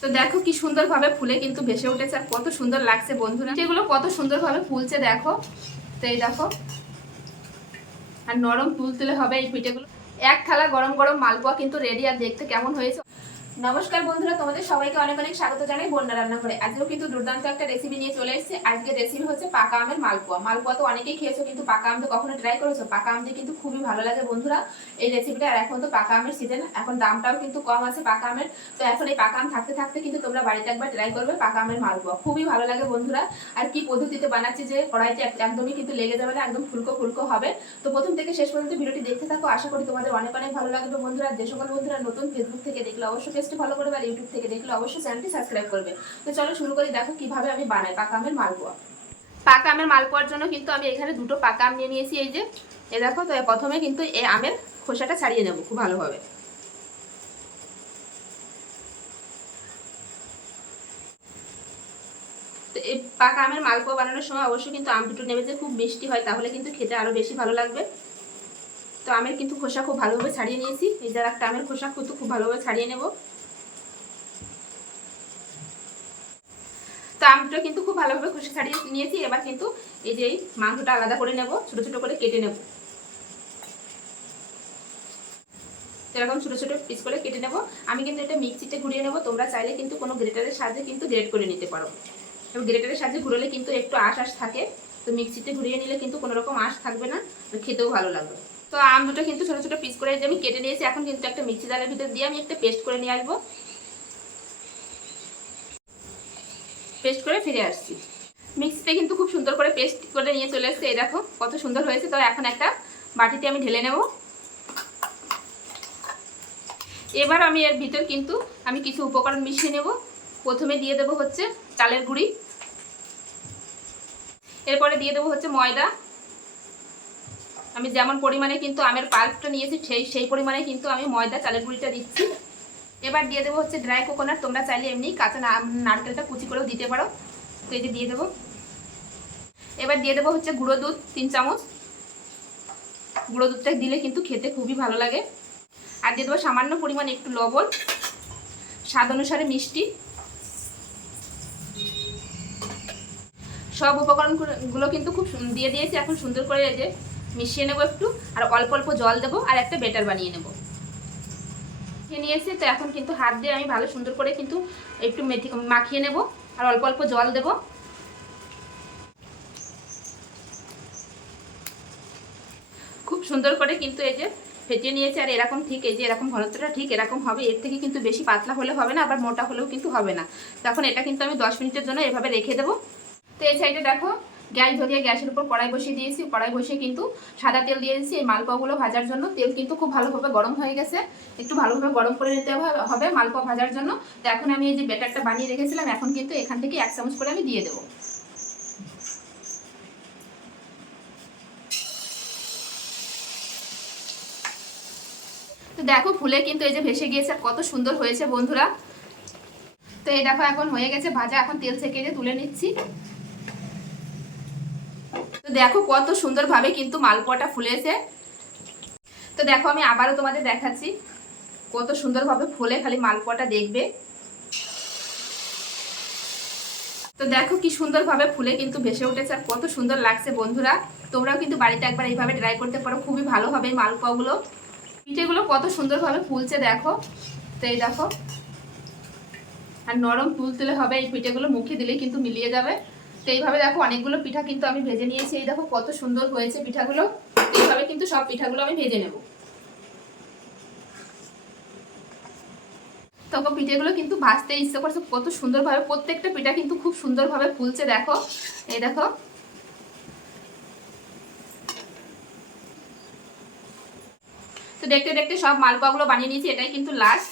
তো দেখো কি সুন্দরভাবে ফুলে কিন্তু ভেসে উঠেছে আর কত সুন্দর লাগছে বন্ধুরা। সেগুলো কত সুন্দরভাবে ফুলছে দেখো। তো এই দেখো। আর নরম তুলতুলে হবে এই পিঠেগুলো। এক থালা গরম গরম মালপোয়া কিন্তু রেডি আর দেখতে কেমন হয়েছে। নমস্কার বন্ধুরা, তোমাদের সবাইকে অনেক অনেক স্বাগত জানাই বন্যা রান্না করে আজকেও কিন্তু দুর্দান্ত একটা রেসিপি নিয়ে চলে এসেছে। আজকের রেসিপি হচ্ছে পাকা আমের মালপোয়া। মালপোয়া তো অনেকেই খেয়েছো, কিন্তু পাকা আম তো কখনো ট্রাই করেছ? পাকা আম কিন্তু খুবই ভালো লাগে বন্ধুরা। এই রেসিপিটা আর এখন তো পাকা আমের সিজন এখন দামটাও কিন্তু কম আছে পাকা আমের। তো এখন এই পাকা আম থাকতে থাকতে কিন্তু তোমরা বাড়িতে একবার ট্রাই করবে পাকা আমের মালপোয়া। খুবই ভালো লাগে বন্ধুরা। আর কি পদ্ধতিতে বানাচ্ছি যে কড়াইতে একদমই কিন্তু লেগে যাবে না, একদম ফুলকো ফুলকো হবে। তো প্রথম থেকে শেষ পর্যন্ত ভিডিওটি দেখতে থাকো। আশা করি তোমাদের অনেক অনেক ভালো লাগবে বন্ধুরা। যে সকল বন্ধুরা নতুন ফেসবুক থেকে দেখলে অবশ্যই পেজটি ফলো করবে আর ইউটিউব থেকে দেখলে অবশ্যই চ্যানেলটি সাবস্ক্রাইব করবে। তো চলো শুরু করি, দেখো কীভাবে আমি বানাই পাকা আমের মালপোয়া। পাকা আমের মালপোয়ার জন্য কিন্তু আমি এখানে দুটো পাকা আম নিয়ে নিয়েছি, এই যে। এ দেখো, তো প্রথমে কিন্তু এই আমের খোসাটা ছাড়িয়ে নেব, খুব ভালোভাবে। পাকা আমের মালপোয়া বানানোর সময় অবশ্যই কিন্তু আম দুটো নেবে, যে খুব মিষ্টি হয়, তাহলে কিন্তু খেতে আরও বেশি ভালো লাগবে। তো আমের কিন্তু খোসা খুব ভালোভাবে ছাড়িয়ে নিয়েছি। এই যার একটা আমের খোসা কিন্তু খুব ভালোভাবে ছাড়িয়ে নেব। তো আমটা কিন্তু খুব ভালোভাবে খুশি ছাড়িয়ে নিয়েছি। এবার কিন্তু এই যে এই মাংসটা আলাদা করে নেব, ছোট ছোট করে কেটে নেব। এরকম ছোট ছোট পিস করে কেটে নেব। আমি কিন্তু এটা মিক্সিতে ঘুরিয়ে নেব। তোমরা চাইলে কিন্তু কোনো গ্রেটারের সাহায্যে কিন্তু গ্রেট করে নিতে পারো। এবং গ্রেটারের সাহায্যে ঘুরলে কিন্তু একটু আশ আশ থাকে। তো মিক্সিতে ঘুরিয়ে নিলে কিন্তু কোনো রকম আশ থাকবে না। খেতেও ভালো লাগবে। তো আম দুটো কিন্তু ছোটো ছোটো পিস করে যে আমি কেটে নিয়েছি। এখন কিন্তু একটা মিক্সি জারের ভিতর দিয়ে আমি একটা পেস্ট করে নিয়ে আসব। পেস্ট করে ফিরে আসছি। মিক্সিতে কিন্তু খুব সুন্দর করে পেস্ট করে নিয়ে চলে এসছে। এই দেখো, কত সুন্দর হয়েছে। তো এখন একটা বাটিতে আমি ঢেলে নেব। এবার আমি এর ভিতর কিন্তু আমি কিছু উপকরণ মিশিয়ে নেব। প্রথমে দিয়ে দেবো হচ্ছে চালের গুঁড়ি। এরপরে দিয়ে দেবো হচ্ছে ময়দা। আমি যেমন পরিমাণে কিন্তু আমের পাল্পটা নিয়েছি, সেই সেই পরিমাণে কিন্তু আমি ময়দা, চালের গুঁড়িটা দিচ্ছি। এবার দিয়ে দেবো হচ্ছে ড্রাই কোকোনাট তোমরা চাইলে এমনি কাঁচা নারকেলটা কুচি করেও দিতে পারো। তো এই যে দিয়ে দেবো। এবার দিয়ে দেবো হচ্ছে গুঁড়ো দুধ, তিন চামচ। গুঁড়ো দুধটা দিলে কিন্তু খেতে খুবই ভালো লাগে। আর দিয়ে দেবো সামান্য পরিমাণ একটু লবণ। স্বাদ অনুসারে মিষ্টি। সব উপকরণগুলো কিন্তু খুব দিয়ে দিয়েছি। এখন সুন্দর করে যে মিশিয়ে নেব একটু। আর অল্প অল্প জল দেবো। আর একটা বেটার বানিয়ে নেব। মাখিয়ে নিয়েছি, তো এখন কিন্তু হাত দিয়ে আমি ভালো সুন্দর করে কিন্তু একটু মেথি মাখিয়ে নেব আর অল্প অল্প জল দেব। খুব সুন্দর করে কিন্তু এই যে ফেটিয়ে নিয়েছে, আর এরকম ঠিক, এই যে এরকম ঘনত্বটা ঠিক এরকম হবে, এর থেকে কিন্তু বেশি পাতলা হলে হবে না, আবার মোটা হলেও কিন্তু হবে না। তখন এটা কিন্তু আমি দশ মিনিটের জন্য এভাবে রেখে দেবো। তো এই সাইডে দেখো গ্যাস ধরিয়ে গ্যাসের উপর কড়াই বসিয়ে দিয়েছি। কড়াই বসিয়ে কিন্তু সাদা তেল দিয়ে দিয়েছি। এই মালপোয়াগুলো ভাজার জন্য তেল কিন্তু খুব ভালোভাবে গরম হয়ে গেছে। একটু ভালোভাবে গরম করে নিতে হবে- মালপোয়া ভাজার জন্য। তো এখন আমি এই যে ব্যাটারটা বানিয়ে রেখেছিলাম, এখন কিন্তু এখান থেকে এক চামচ করে আমি দিয়ে দেবো। তো দেখো ফুলে কিন্তু এই যে ভেসে গিয়েছে, কত সুন্দর হয়েছে বন্ধুরা। তো এই দেখো এখন হয়ে গেছে ভাজা। এখন তেল থেকে তুলে নিচ্ছি। তো দেখো কত সুন্দরভাবে কিন্তু মালপোয়াটা ফুলেছে। তো দেখো আমি আবারও তোমাদের দেখাচ্ছি কত সুন্দরভাবে ফুলে খালি মালপোয়াটা দেখবে। তো দেখো কি সুন্দরভাবে ফুলে কিন্তু ভেসে উঠেছে আর কত সুন্দর লাগছে বন্ধুরা। তোমরাও কিন্তু বাড়িতে একবার এইভাবে ট্রাই করতে পারো, খুবই ভালো হবে এই মালপোয়াগুলো। পিঠেগুলো কত সুন্দরভাবে ফুলছে দেখো। তো এই দেখো। আর নরম তুলতুলে হবে এই পিঠেগুলো, মুখে দিলে কিন্তু মিলিয়ে যাবে। তো এইভাবে দেখো অনেকগুলো পিঠা কিন্তু আমি ভেজে নিয়েছি। এই দেখো কত সুন্দর হয়েছে পিঠাগুলো। এইভাবে কিন্তু সব পিঠাগুলো আমি ভেজে নেব। তখন পিঠেগুলো কিন্তু ভাজতে ইচ্ছে করছে কত সুন্দরভাবে। প্রত্যেকটা পিঠা কিন্তু খুব সুন্দরভাবে ফুলছে, দেখো। এই দেখো। তো দেখতে দেখতে সব মালপোয়াগুলো বানিয়ে নিয়েছি, এটাই কিন্তু লাস্ট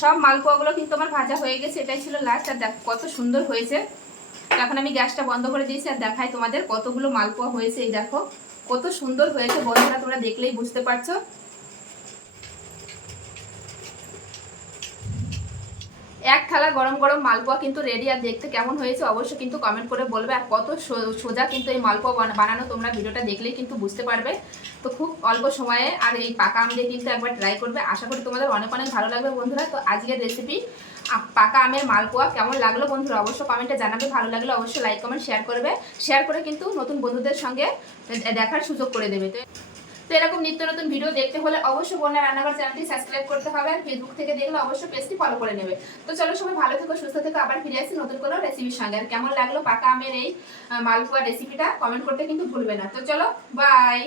সব মালপোয়াগুলো কিন্তু আমার ভাজা হয়ে গেছে, এটাই ছিল লাস্ট আর দেখ কত সুন্দর হয়েছে। এখন আমি গ্যাসটা বন্ধ করে দিয়েছি, আর দেখাই তোমাদের কতগুলো মালপোয়া হয়েছে, এই দেখো, কত সুন্দর হয়েছে, বন্ধুরা তোমরা দেখলেই বুঝতে পারছ। এক থালা গরম গরম মালপোয়া কিন্তু রেডি আর দেখতে কেমন হয়েছে অবশ্যই কিন্তু কমেন্ট করে বলবে। আর কত সোজা কিন্তু এই মালপোয়া বানা- বানানো তোমরা ভিডিওটা দেখলেই কিন্তু বুঝতে পারবে। তো খুব অল্প সময়ে আর এই পাকা আম দিয়ে কিন্তু একবার ট্রাই করবে। আশা করি তোমাদের অনেক অনেক ভালো লাগবে বন্ধুরা। তো আজকের রেসিপি পাকা আমের মালপোয়া কেমন লাগল বন্ধুরা? অবশ্যই কমেন্টে জানাবে। ভালো লাগলে অবশ্যই লাইক কমেন্ট শেয়ার করবে। শেয়ার করে কিন্তু নতুন বন্ধুদের সঙ্গে দেখার সুযোগ করে দেবে। তো তো এরকম নিত্য নতুন ভিডিও দেখতে হলে অবশ্যই বন্যা রান্নাঘর চ্যানেলটি সাবস্ক্রাইব করতে হবে। আর ফেসবুক থেকে দেখলে অবশ্যই পেজটি ফলো করে নেবে। তো চলো সবাই ভালো থেকো, সুস্থ থেকো, আবার ফিরে আসি নতুন কোনো রেসিপির সঙ্গে। আর কেমন লাগল পাকা আমের এই মালপোয়া রেসিপিটা কমেন্ট করতে কিন্তু ভুলবে না। তো চলো বাই